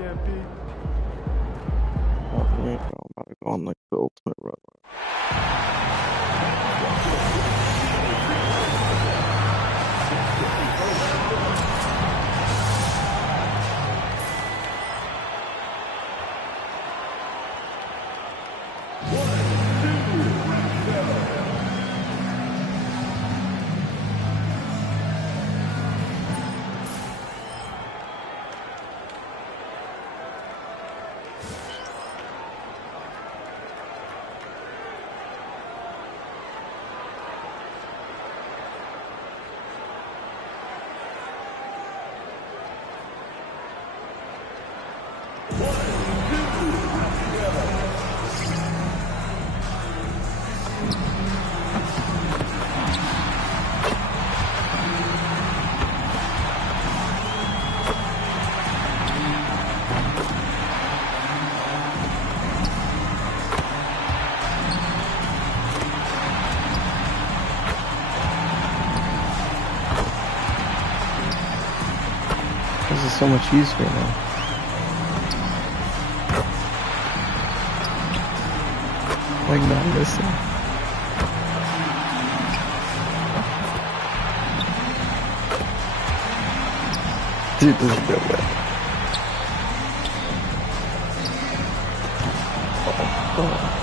I'm about to go on like the ultimate run. This is so much easier now. Like not missing. Dude, this is no way. Oh.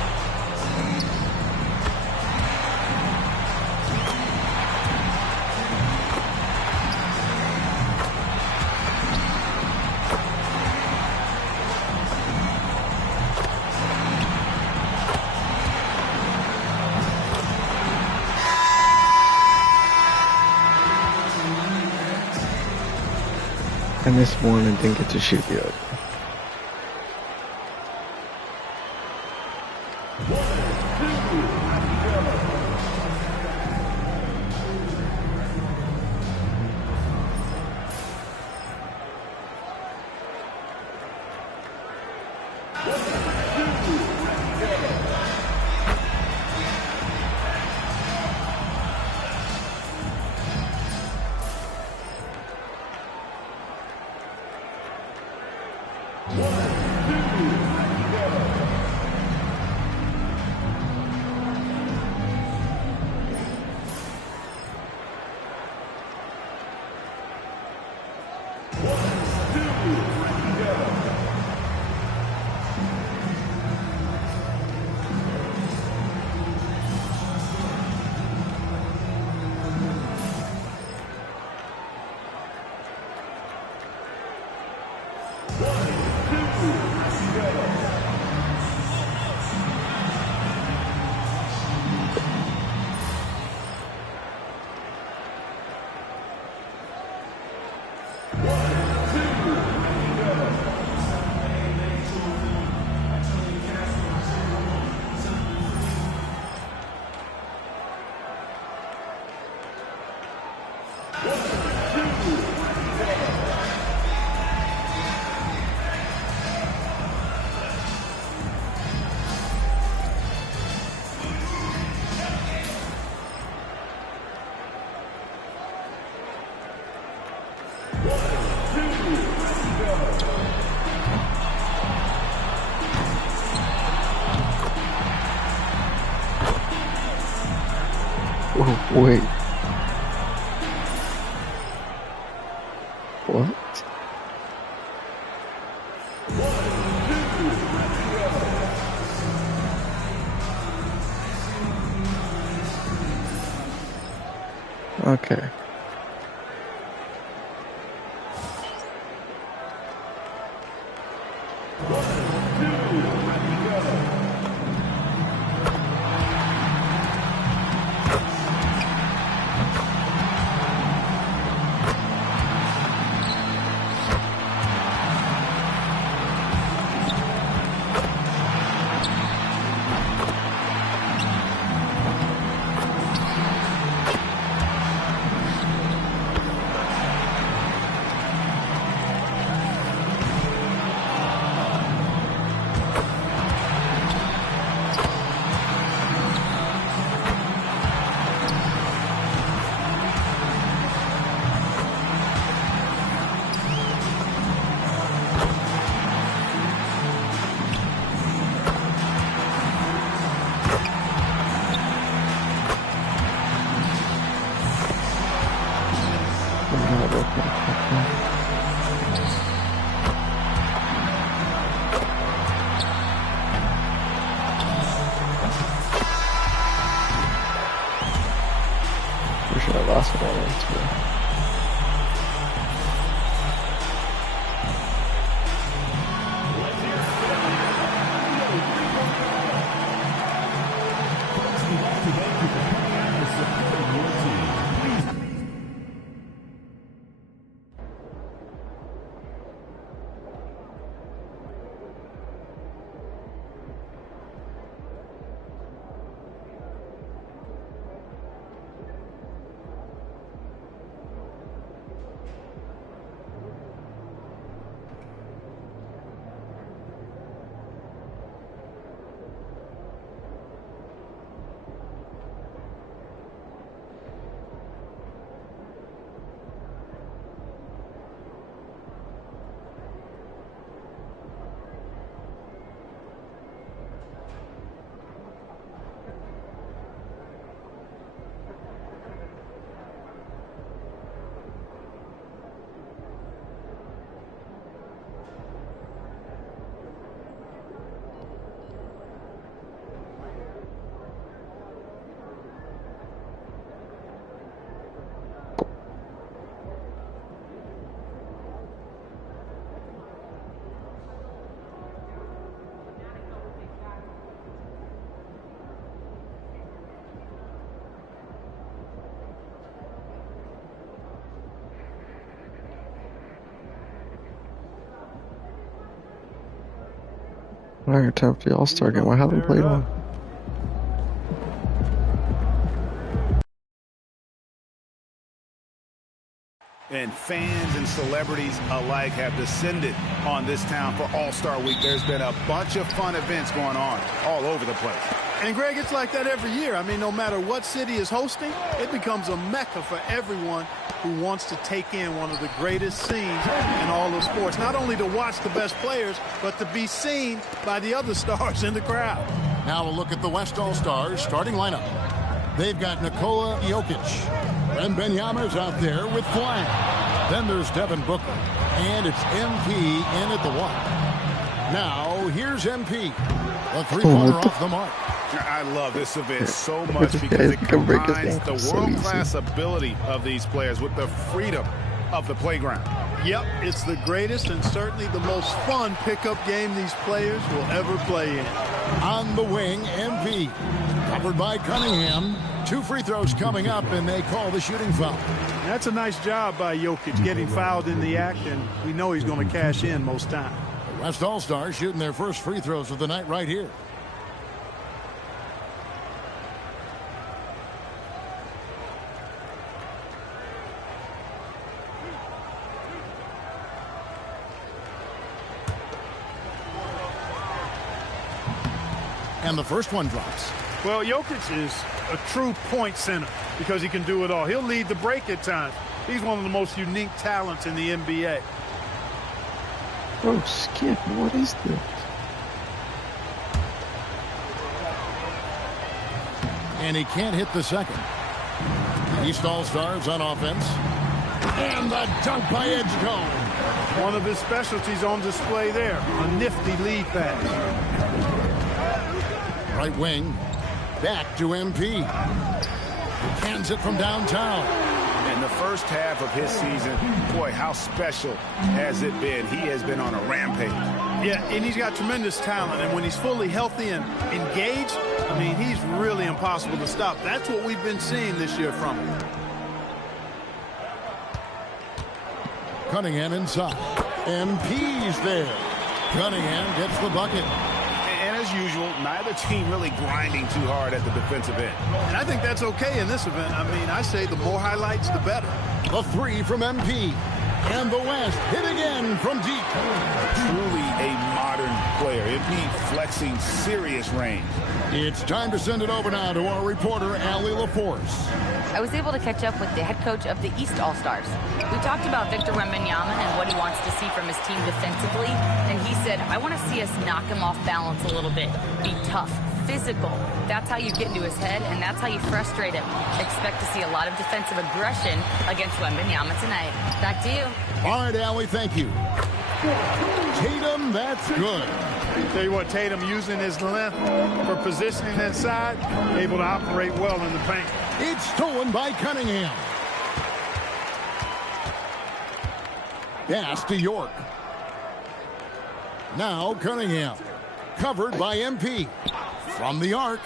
I missed one and didn't get to shoot the other. Oh, wait. What? Okay. Wish I lost that one too. I can attempt the All-Star game. I haven't played one. And fans and celebrities alike have descended on this town for All-Star Week. There's been a bunch of fun events going on all over the place. And, Greg, it's like that every year. I mean, no matter what city is hosting, it becomes a mecca for everyone who wants to take in one of the greatest scenes in all of sports. Not only to watch the best players, but to be seen by the other stars in the crowd. Now a look at the West All-Stars starting lineup. They've got Nikola Jokic. Wembanyama's out there with Flag. Then there's Devin Booker. And it's MP in at the one. Now here's MP. A three-pointer off the mark. I love this event so much because it combines the world-class ability of these players with the freedom of the playground. Yep, it's the greatest and certainly the most fun pickup game these players will ever play in. On the wing, MP. Covered by Cunningham. 2 free throws coming up, and they call the shooting foul. That's a nice job by Jokic getting fouled in the act, and we know he's going to cash in most times. The West All-Stars shooting their first free throws of the night right here. And the first one drops. Well, Jokic is a true point center because he can do it all. He'll lead the break at times. He's one of the most unique talents in the NBA. Oh, Skip, what is this? And he can't hit the second. East All-Stars on offense. And the dunk by Edgecombe. One of his specialties on display there. A nifty lead pass. Right wing, back to MP. Hands it from downtown. In the first half of his season, boy, how special has it been? He has been on a rampage. Yeah, and he's got tremendous talent. And when he's fully healthy and engaged, I mean, he's really impossible to stop. That's what we've been seeing this year from him. Cunningham inside. MP's there. Cunningham gets the bucket. As usual, neither team really grinding too hard at the defensive end. And I think that's okay in this event. I mean, I say the more highlights, the better. A three from MP. And the West hit again from deep. Truly a modern player. MP flexing serious range. It's time to send it over now to our reporter, Allie LaForce. I was able to catch up with the head coach of the East All-Stars. We talked about Victor Wembanyama and what he wants to see from his team defensively, and he said, I want to see us knock him off balance a little bit, be tough, physical. That's how you get into his head, and that's how you frustrate him. Expect to see a lot of defensive aggression against Wembanyama tonight. Back to you. All right, Allie, thank you. Tatum, that's good. Tell you what, Tatum using his length for positioning inside, able to operate well in the paint. It's stolen by Cunningham. Pass to York. Now Cunningham. Covered by MP. From the arc.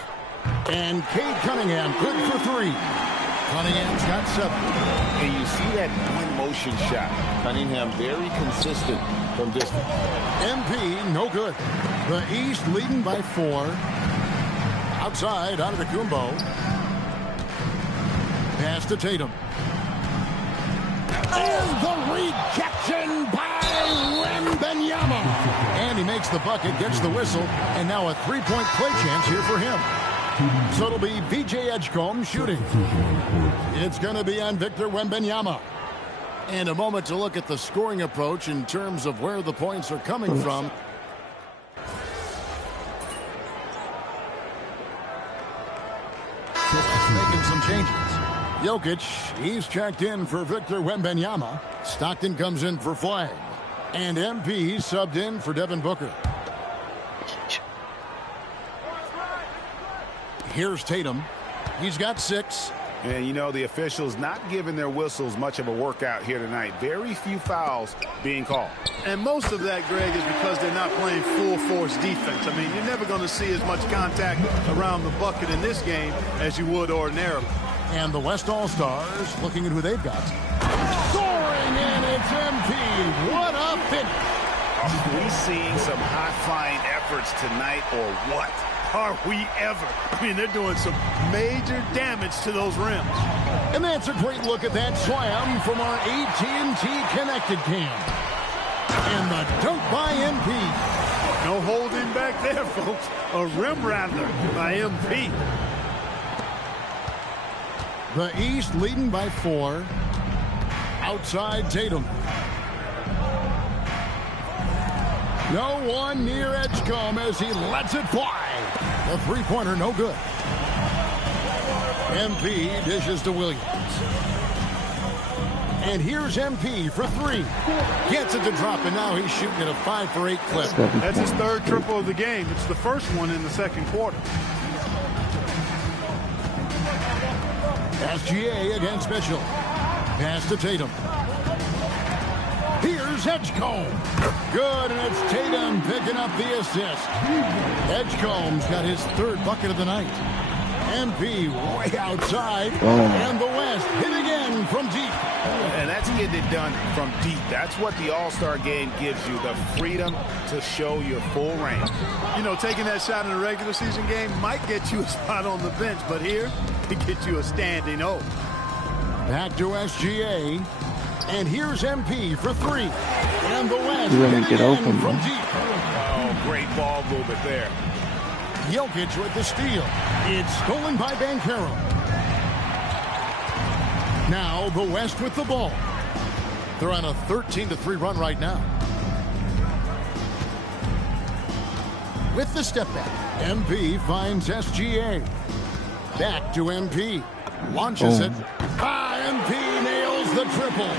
And Cade Cunningham good for 3. Cunningham's got 7. And you see that one-motion shot. Cunningham very consistent from distance. MP, no good. The East leading by 4. Outside, Antetokounmpo. Pass to Tatum. And the rejection by Wembanyama. And he makes the bucket, gets the whistle, and now a 3-point play chance here for him. So it'll be VJ Edgecombe shooting. It's going to be on Victor Wembanyama. And a moment to look at the scoring approach in terms of where the points are coming from. Making some changes. Jokic, he's checked in for Victor Wembanyama. Stockton comes in for Flag. And MP subbed in for Devin Booker. Here's Tatum. He's got 6. And, you know, the officials not giving their whistles much of a workout here tonight. Very few fouls being called. And most of that, Greg, is because they're not playing full-force defense. I mean, you're never going to see as much contact around the bucket in this game as you would ordinarily. And the West All-Stars looking at who they've got. Soaring in, it's MP. What a finish. Are we seeing some high-flying efforts tonight or what? Are we ever? I mean, they're doing some major damage to those rims. And that's a great look at that slam from our AT&T Connected Cam. And the dunk by MP. No holding back there, folks. A rim rattler by MP. The East leading by 4. Outside Tatum. No one near Edgecombe as he lets it fly. The 3-pointer no good. MP dishes to Williams. And here's MP for 3. Gets it to drop, and now he's shooting at a 5 for 8 clip. That's his 3rd triple of the game. It's the first one in the 2nd quarter. SGA against Mitchell. Pass to Tatum. Here's Edgecombe. Good, and it's Tatum picking up the assist. Edgecombe's got his 3rd bucket of the night. MP way outside. And the West hit again from deep. And that's getting it done from deep. That's what the All-Star game gives you, the freedom to show your full range. You know, taking that shot in a regular season game might get you a spot on the bench, but here, it gets you a standing O. Back to SGA. And here's MP for 3. And the West You really hit get again open, from man. deep. Oh, great ball movement there. Jokic with the steal. It's stolen by Banchero. Now the West with the ball. They're on a 13-3 run right now. With the step back, MP finds SGA. Back to MP. Launches it. MP nails the triple.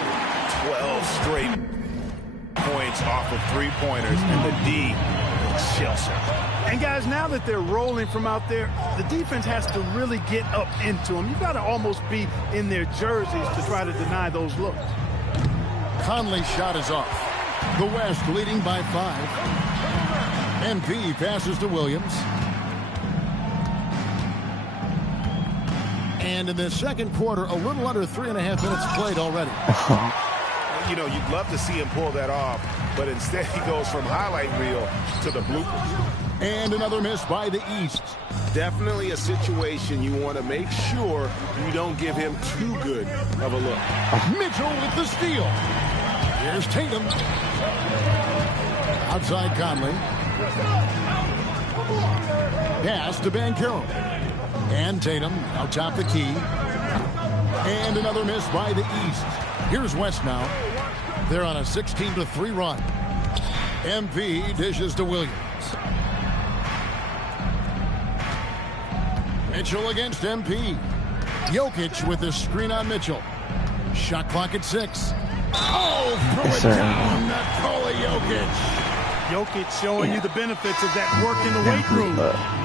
12 straight points off of 3-pointers, and the D chills her. And guys, now that they're rolling from out there, the defense has to really get up into them. You've got to almost be in their jerseys to try to deny those looks. Conley's shot is off. The West leading by 5. MP passes to Williams. And in the 2nd quarter, a little under 3.5 minutes played already. You know, you'd love to see him pull that off, but instead he goes from highlight reel to the bloopers. And another miss by the East. Definitely a situation you want to make sure you don't give him too good of a look. Mitchell with the steal. Here's Tatum. Outside Conley. Pass to Banchero. And Tatum out top the key. And another miss by the East. Here's West now. They're on a 16-3 run. MP dishes to Williams. Mitchell against MP. Jokic with the screen on Mitchell. Shot clock at 6. Oh, throw it down. Nikola Jokic. Jokic showing you the benefits of that work in the weight room,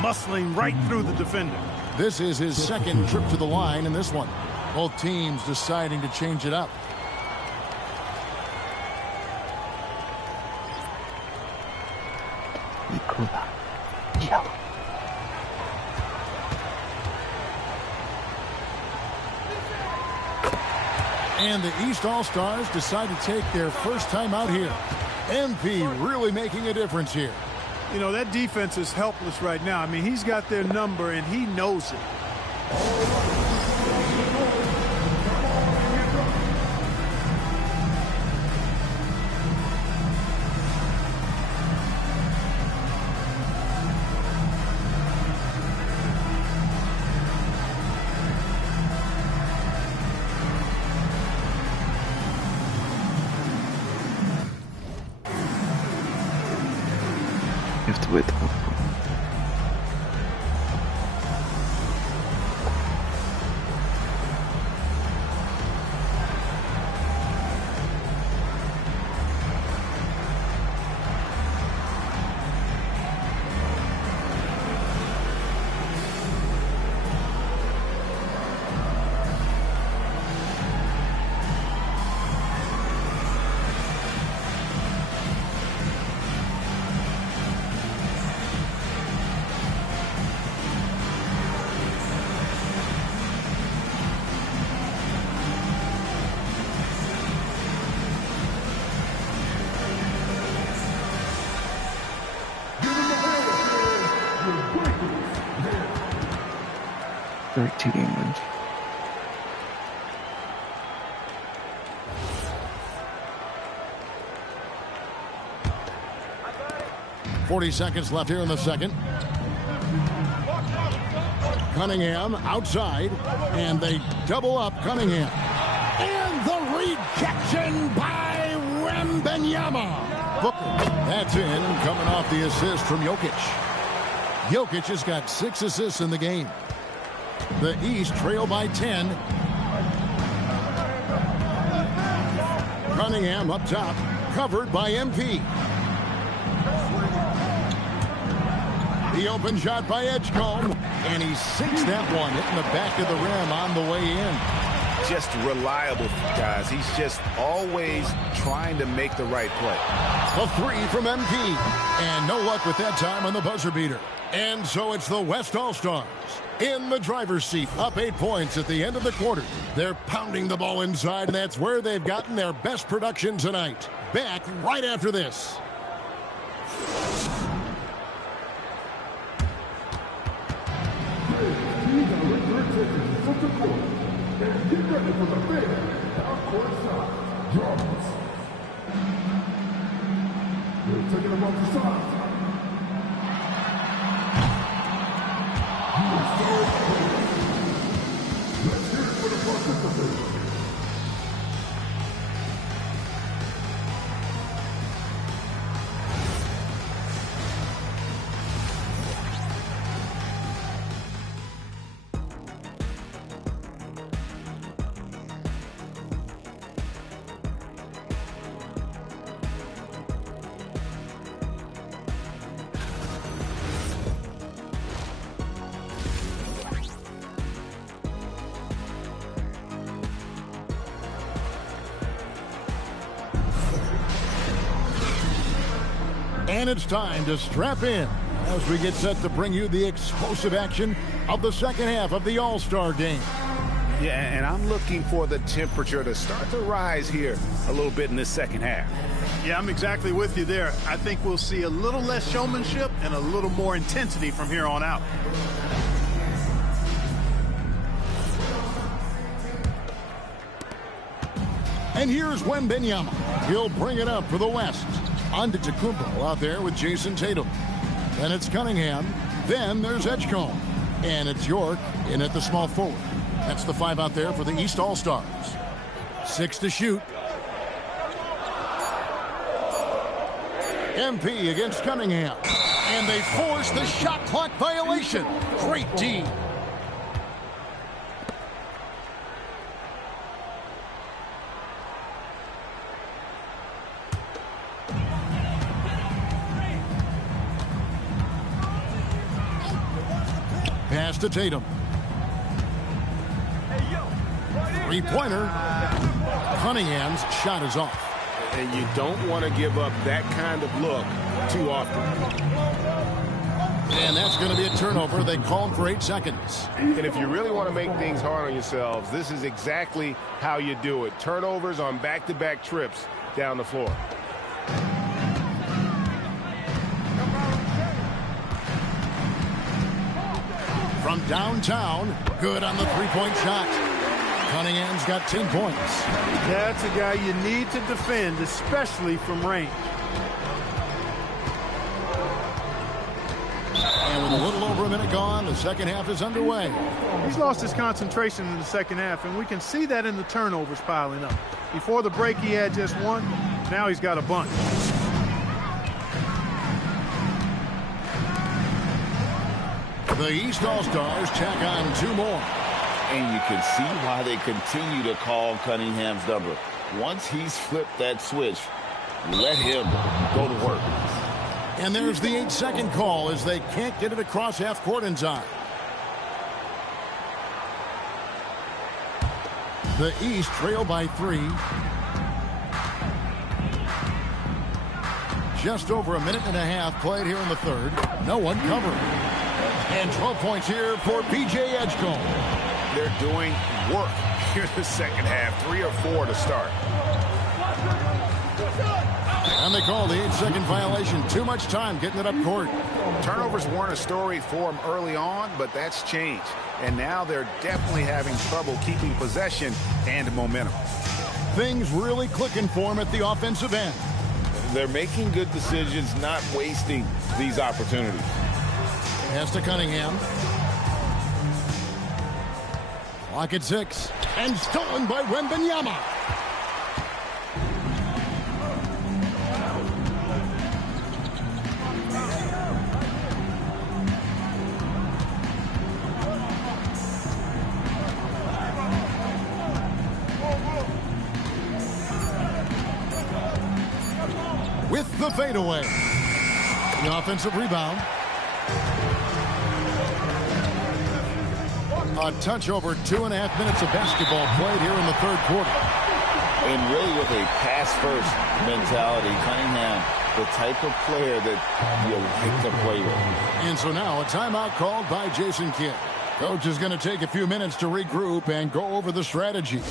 muscling right through the defender. This is his second trip to the line in this one. Both teams deciding to change it up. And the East All-Stars decide to take their first time out here. MP really making a difference here. You know, that defense is helpless right now. I mean, he's got their number, and he knows it. You have to wait. 32 game wins. .40 seconds left here in the second. Cunningham outside, and they double up Cunningham. And the rejection by Wembanyama. Booker, that's in, coming off the assist from Jokic. Jokic has got 6 assists in the game. The East trail by 10. Cunningham up top, covered by MP. The open shot by Edgecombe, and he sinks that one, hitting the back of the rim on the way in. Just reliable, guys. He's just always trying to make the right play. A 3 from MP, and no luck with that time on the buzzer beater. And so it's the West All-Stars in the driver's seat, up 8 points at the end of the quarter. They're pounding the ball inside, and that's where they've gotten their best production tonight. Back right after this. Taking them off the side. Let's hear it for the participants. And it's time to strap in as we get set to bring you the explosive action of the second half of the All-Star game. Yeah, and I'm looking for the temperature to start to rise here a little bit in this second half. Yeah, I'm exactly with you there. I think we'll see a little less showmanship and a little more intensity from here on out. And here's Wembanyama. He'll bring it up for the West. Antetokounmpo out there with Jason Tatum. Then it's Cunningham. Then there's Edgecombe. And it's York in at the small forward. That's the 5 out there for the East All-Stars. 6 to shoot. MP against Cunningham. And they force the shot clock violation. Great D. to Tatum. Three-pointer. Cunningham's shot is off. And you don't want to give up that kind of look too often. And that's going to be a turnover. They called for 8 seconds. And if you really want to make things hard on yourselves, this is exactly how you do it. Turnovers on back-to-back trips down the floor. From downtown, good on the three-point shot. Cunningham's got 10 points. That's a guy you need to defend, especially from range. And with a little over a minute gone, the second half is underway. He's lost his concentration in the second half, and we can see that in the turnovers piling up. Before the break, he had just one. Now he's got a bunch. The East All-Stars tack on 2 more. And you can see why they continue to call Cunningham's number. Once he's flipped that switch, let him go to work. And there's the 8-second call as they can't get it across half court in time. The East trail by 3. Just over a minute and a half played here in the third. No one covering. And 12 points here for P.J. Edgecombe. They're doing work here in the second half. 3 or 4 to start. And they call the 8-second violation. Too much time getting it up court. Turnovers weren't a story for them early on, but that's changed. And now they're definitely having trouble keeping possession and momentum. Things really clicking for them at the offensive end. They're making good decisions, not wasting these opportunities. Pass to Cunningham. Clock at 6. And stolen by Wembanyama. With the fadeaway. The offensive rebound. A touch over 2.5 minutes of basketball played here in the third quarter. And really with a pass-first mentality, Cunningham, the type of player that you like to play with. And so now a timeout called by Jason Kidd. Coach is going to take a few minutes to regroup and go over the strategy.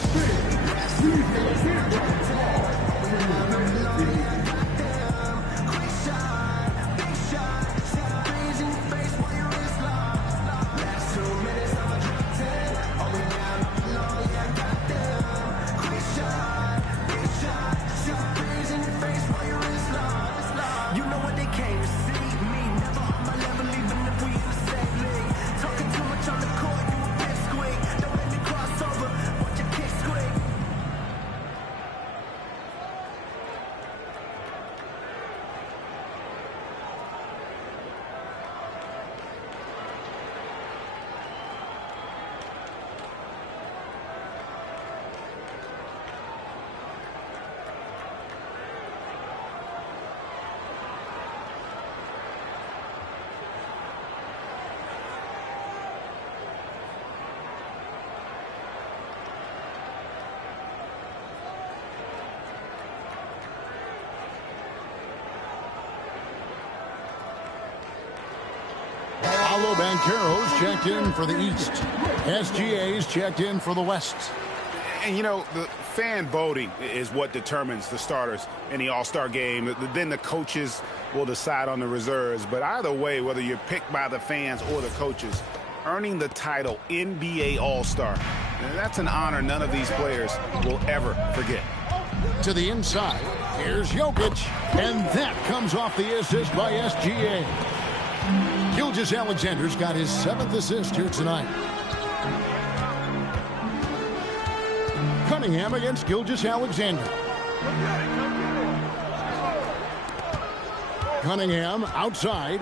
Paolo Banchero's checked in for the East. SGA's checked in for the West. And, you know, the fan voting is what determines the starters in the All-Star game. Then the coaches will decide on the reserves. But either way, whether you're picked by the fans or the coaches, earning the title NBA All-Star, that's an honor none of these players will ever forget. To the inside, here's Jokic, and that comes off the assist by SGA. Gilgeous-Alexander's got his 7th assist here tonight. Cunningham against Gilgeous-Alexander. Cunningham outside.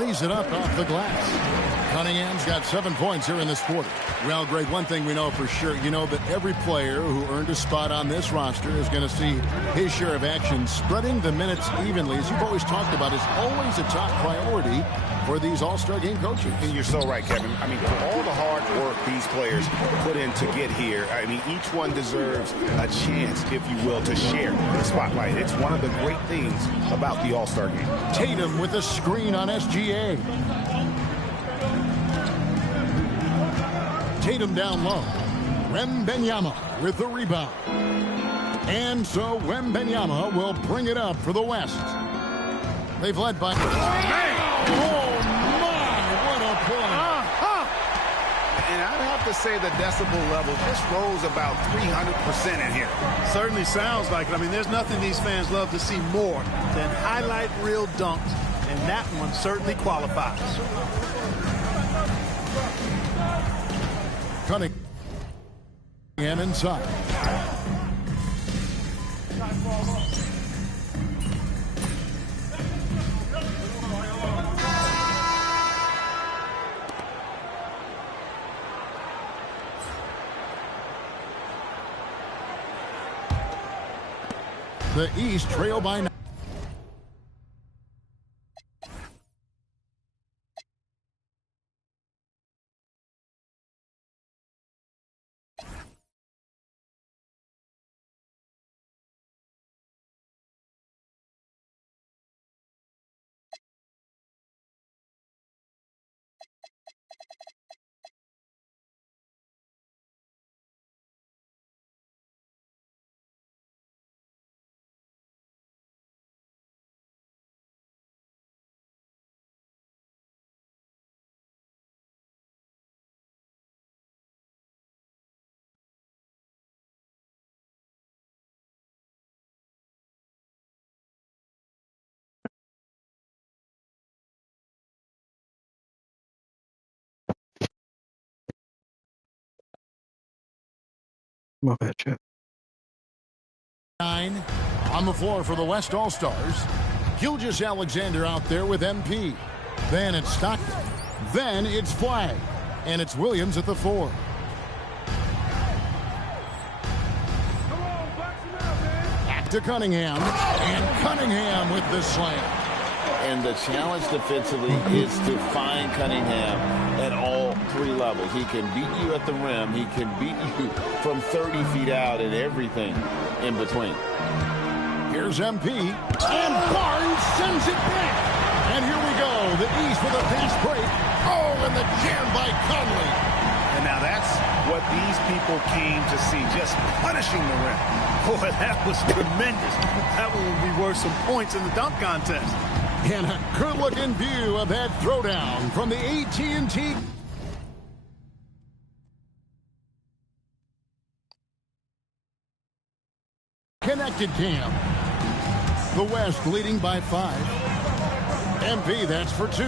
lays it up off the glass. Cunningham's got 7 points here in this quarter. Well, Greg, one thing we know for sure, you know that every player who earned a spot on this roster is going to see his share of action. Spreading the minutes evenly, as you've always talked about, is always a top priority for these All-Star game coaches. And you're so right, Kevin. I mean, for all the hard work these players put in to get here, I mean, each one deserves a chance, if you will, to share the spotlight. It's one of the great things about the All-Star game. Tatum with a screen on SGA. Tatum down low. Wembanyama with the rebound. And so Wembanyama will bring it up for the West. They've led by... Oh, my! What a play! And I'd have to say the decibel level just rose about 300% in here. Certainly sounds like it. I mean, there's nothing these fans love to see more than highlight reel dunks, and that one certainly qualifies. Cunningham inside. The East trail by 9. My bad, Chet. 9 on the floor for the West All-Stars. Gilgeous Alexander out there with MP. Then it's Stockton. Then it's Flagg. And it's Williams at the 4. Back to Cunningham. And Cunningham with the slam. And the challenge defensively is to find Cunningham at all 3 levels. He can beat you at the rim. He can beat you from 30 feet out and everything in between. Here's MP. And Barnes sends it back. And here we go. The East with a fast break. Oh, and the jam by Conley. And now that's what these people came to see, just punishing the rim. Boy, that was tremendous. That one will be worth some points in the dunk contest. And a good-looking view of that throwdown from the AT&T. Connected cam. The West leading by 5. MP, that's for 2.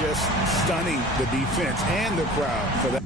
Just stunning the defense and the crowd for that.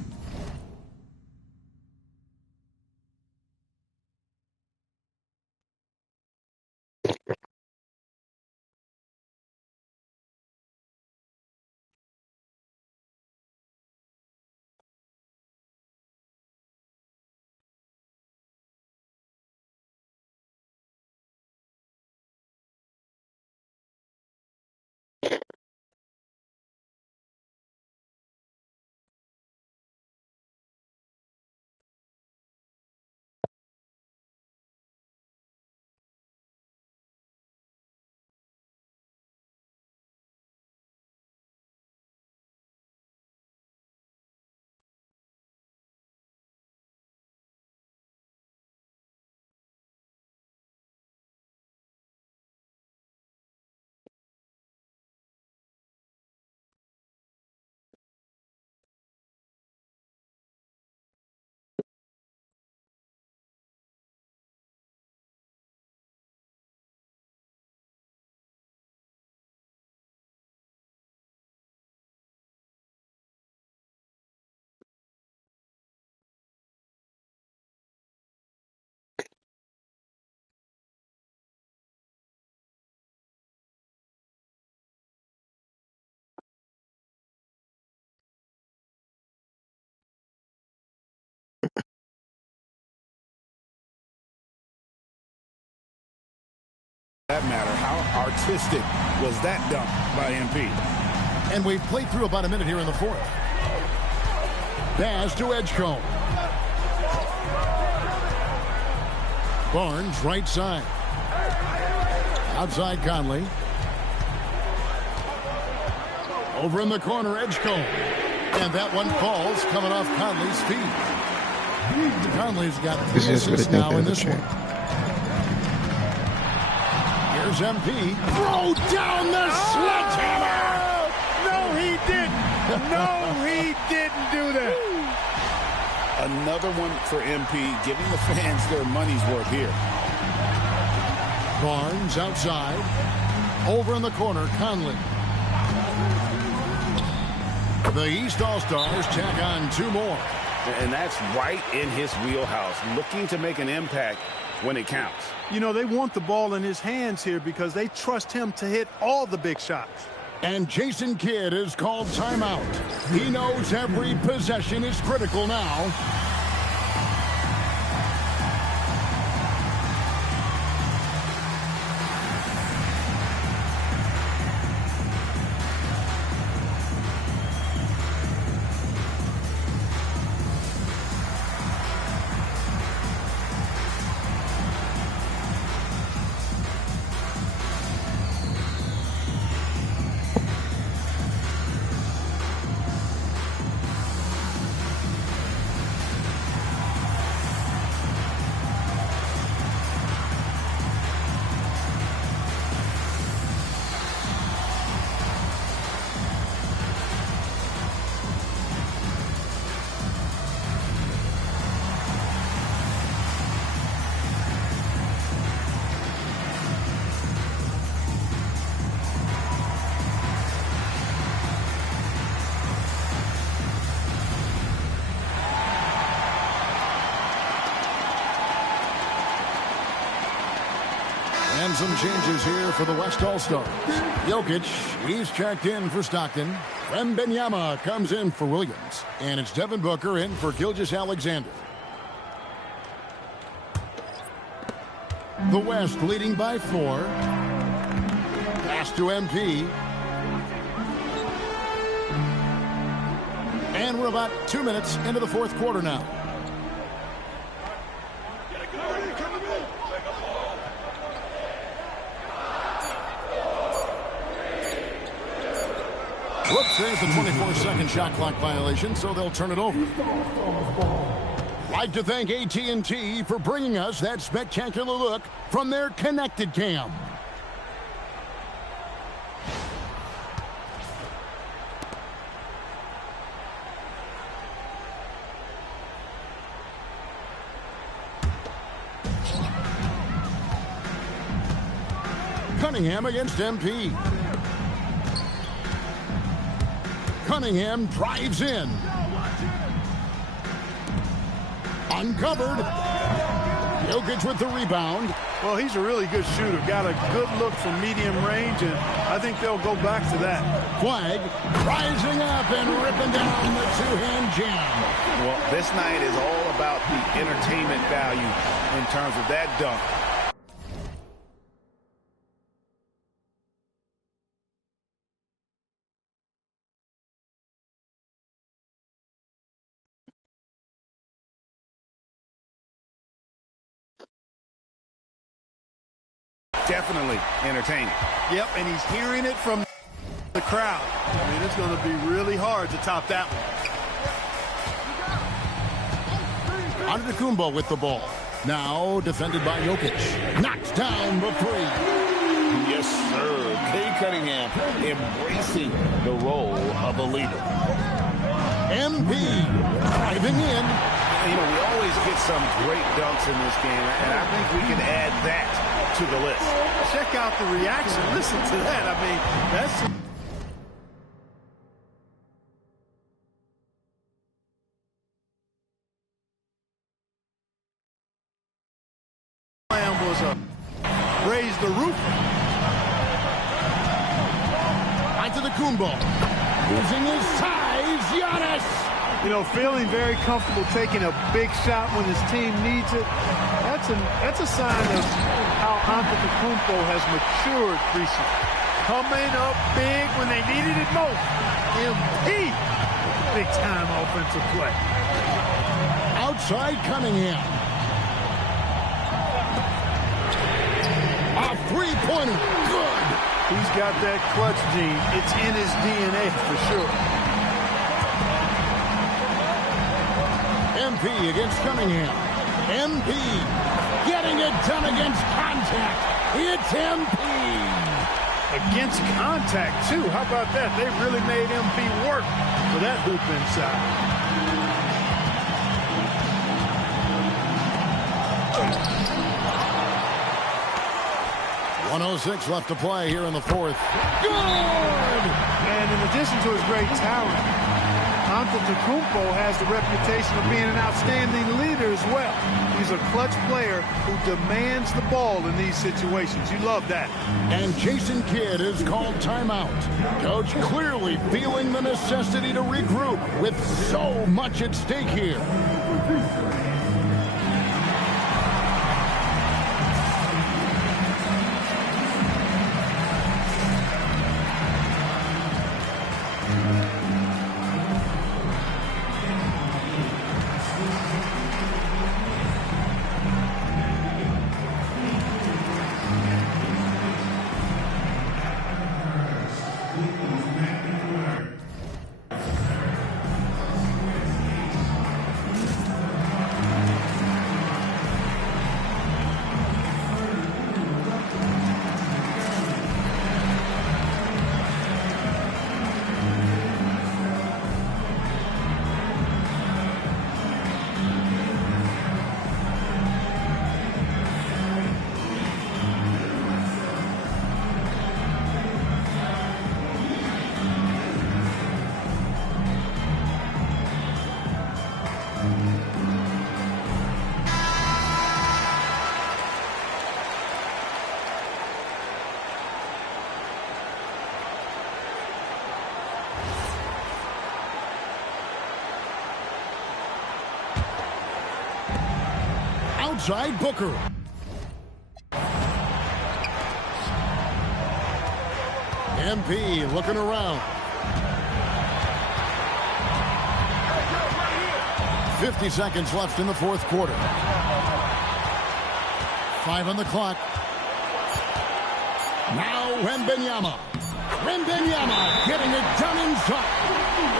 that matter, how artistic was that dunk by MP? And we've played through about a minute here in the fourth. Pass to Edgecombe. Barnes, right side. Outside Conley. Over in the corner, Edgecombe. And that one falls, coming off Conley's feet. Conley's got 3 assists now in this one. Here's MP. Throw down the sledgehammer! No, he didn't. No, he didn't do that. Another one for MP, giving the fans their money's worth here. Barnes outside. Over in the corner, Conley. The East All-Stars tack on 2 more. And that's right in his wheelhouse, looking to make an impact when it counts. You know, they want the ball in his hands here because they trust him to hit all the big shots. And Jason Kidd is called timeout. He knows every possession is critical now. And some changes here for the West All-Stars. Jokic, he's checked in for Stockton. Wembanyama comes in for Williams. And it's Devin Booker in for Gilgeous-Alexander. The West leading by 4. Pass to MP. And we're about 2 minutes into the fourth quarter now. Whoops, there's the 24-second shot clock violation, so they'll turn it over. Like to thank AT&T for bringing us that spectacular look from their connected cam. Cunningham against MP. Cunningham drives in. Uncovered. Jokic with the rebound. Well, he's a really good shooter. Got a good look from medium range, and I think they'll go back to that. Flag rising up and ripping down the two-hand jam. Well, this night is all about the entertainment value in terms of that dunk. Definitely entertaining. Yep, and he's hearing it from the crowd. I mean, it's going to be really hard to top that one. Antetokounmpo with the ball. Now defended by Jokic. Knocks down the 3. Yes, sir. Cade Cunningham embracing the role of a leader. MP driving in. You know, we always get some great dunks in this game, and I think we can add that to the list. Check out the reaction. Listen to that. I mean, that's... was a raise the roof. Antetokounmpo using his size. Giannis You know, feeling very comfortable taking a big shot when his team needs it. That's a sign of how Antetokounmpo has matured recently. Coming up big when they needed it most. MP. Big-time offensive play. Outside Cunningham. A three-pointer. Good. He's got that clutch gene. It's in his DNA for sure. MP against Cunningham. MP getting it done against contact. It's MP. Against contact, too. How about that? They really made MP work for that hoop inside. 1:06 left to play here in the fourth. Good! And in addition to his great talent, Antetokounmpo has the reputation of being an outstanding leader as well. He's a clutch player who demands the ball in these situations. You love that. And Jason Kidd is called timeout. Coach clearly feeling the necessity to regroup with so much at stake here. Outside Booker. MP looking around. 50 seconds left in the fourth quarter. 5 on the clock. Now Wembanyama. Wembanyama getting it done inside.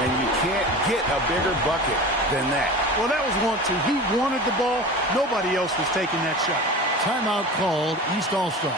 And you can't get a bigger bucket than that. Well, that was 1-2. He wanted the ball. Nobody else was taking that shot. Timeout called, East All-Stars.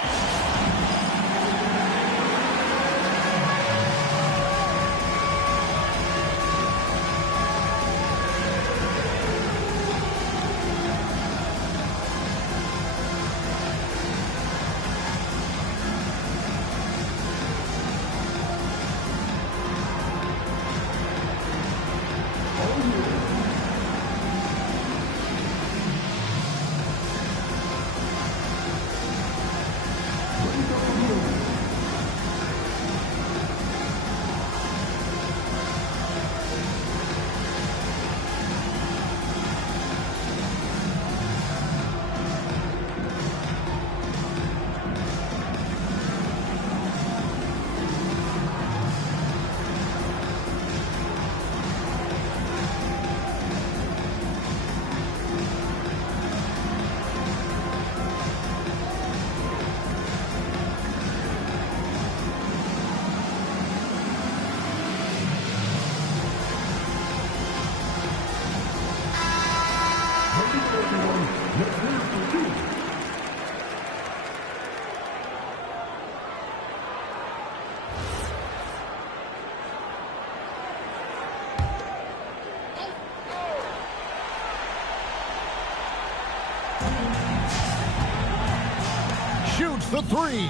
Shoots the three.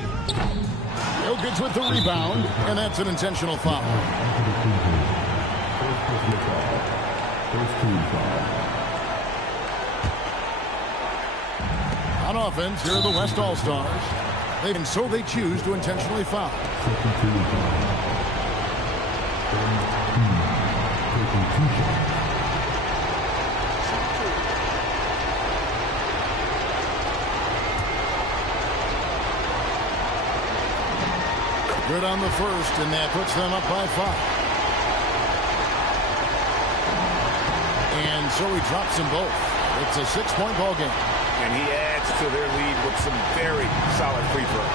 Jokic with the rebound, and that's an intentional foul. On offense, here are the West All-Stars. And so they choose to intentionally foul. Good on the first, and that puts them up by 5. And so he drops them both. It's a 6-point ball game. And he adds to their lead with some very solid free throws.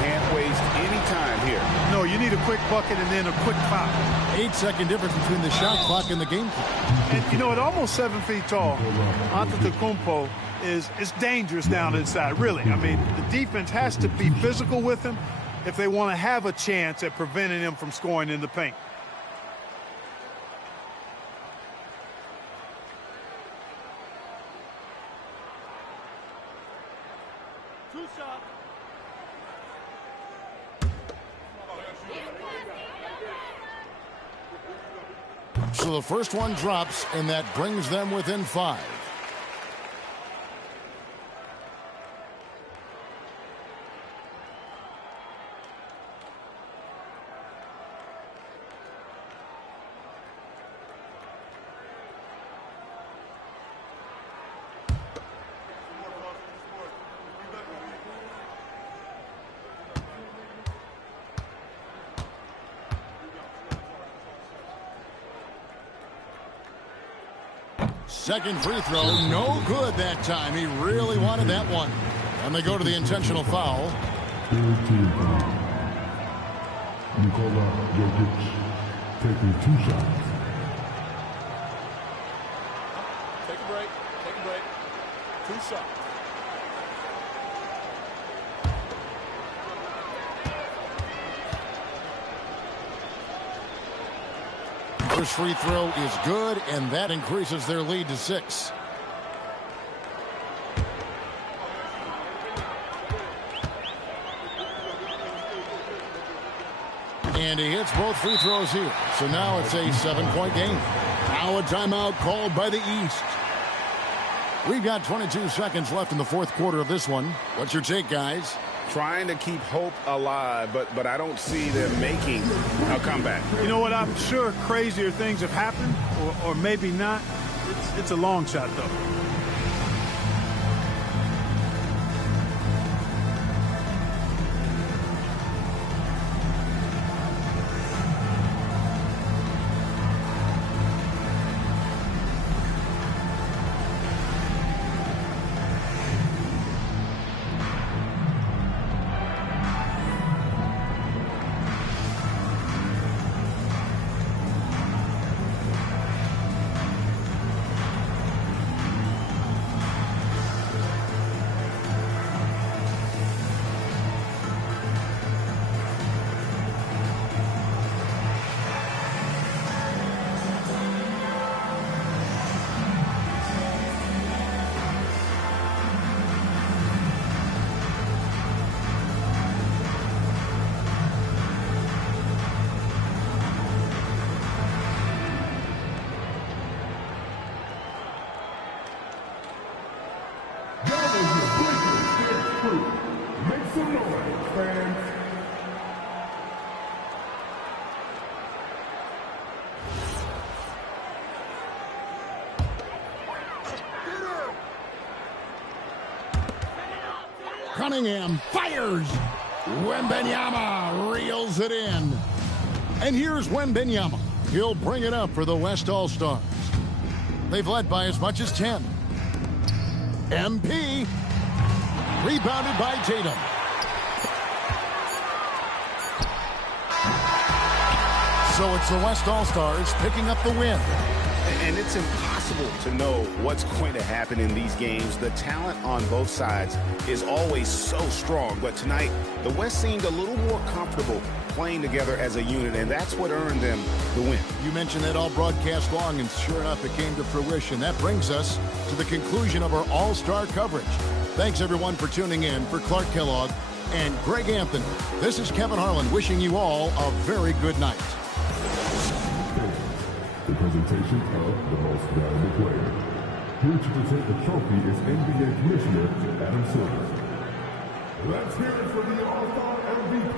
Can't waste any time here. No, you need a quick bucket and then a quick foul. 8-second difference between the shot clock and the game clock. And, you know, at almost 7 feet tall, Antetokounmpo is dangerous down inside, really. I mean, the defense has to be physical with him if they want to have a chance at preventing him from scoring in the paint. So the first one drops, and that brings them within 5. Second free throw, no good that time. He really wanted that one. And they go to the intentional foul. Third team foul. Nikola Jokic taking 2 shots. Take a break. Take a break. 2 shots. First free throw is good, and that increases their lead to 6. And he hits both free throws here. So now it's a 7-point game. Now a timeout called by the East. We've got 22 seconds left in the fourth quarter of this one. What's your take, guys? Trying to keep hope alive, but I don't see them making a comeback. You know what? I'm sure crazier things have happened, or maybe not. It's a long shot, though. Make some noise, fans. Cunningham fires. Wembanyama reels it in. And here's Wembanyama. He'll bring it up for the West All-Stars. They've led by as much as 10. MP. Rebounded by Tatum. So it's the West All-Stars picking up the win. And it's impossible to know what's going to happen in these games. The talent on both sides is always so strong. But tonight, the West seemed a little more comfortable playing together as a unit, and that's what earned them the win. You mentioned that all broadcast long, and sure enough, it came to fruition. That brings us to the conclusion of our All-Star coverage. Thanks, everyone, for tuning in. For Clark Kellogg and Greg Anthony, this is Kevin Harlan wishing you all a very good night. The presentation of the most valuable player. Here to present the trophy is NBA Commissioner Adam Silver. Let's hear it for the All-Star MVP